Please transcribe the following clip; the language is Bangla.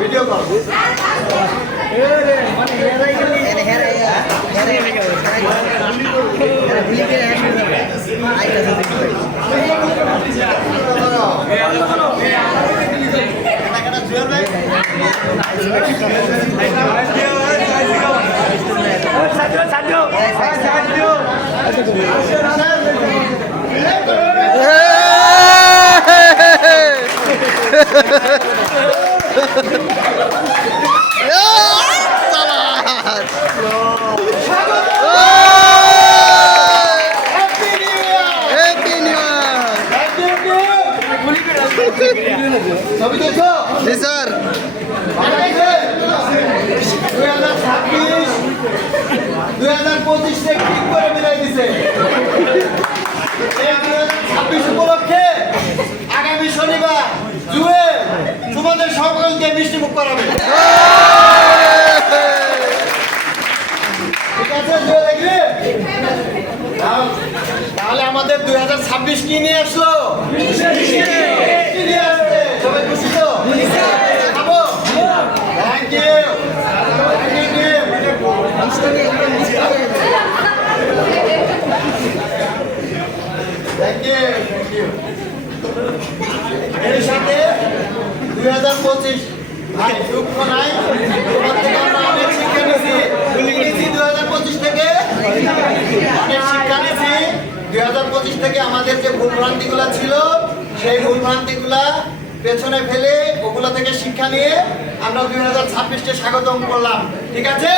ভিডিও কল ছবি দেখো জি স্যার 2026 থেকে ঠিক করে মিলাই দিছে। এই 2026 উপলক্ষে আগামী শনিবার জুয়েল তোমাদের সকলকে মিষ্টি মুখ করাবে। ঠিক আছে জুয়েল এগ্রি? তাহলে আমাদের 2026 কি নিয়ে আসলো? সবাই খুশি তো? খাবো? Thank you. এর সাথে 2025 ভাই দুঃখ নাই, তোমার থেকে আমরা অনেক শিক্ষা নিয়েছি। 2025 থেকে অনেক শিক্ষা নিয়েছি। 2025 থেকে আমাদের যে ভুলভ্রান্তিগুলো ছিল সেই ভুলভ্রান্তিগুলা পেছনে ফেলে ওগুলো থেকে শিক্ষা নিয়ে আমরা 2026কে স্বাগতম করলাম। ঠিক আছে?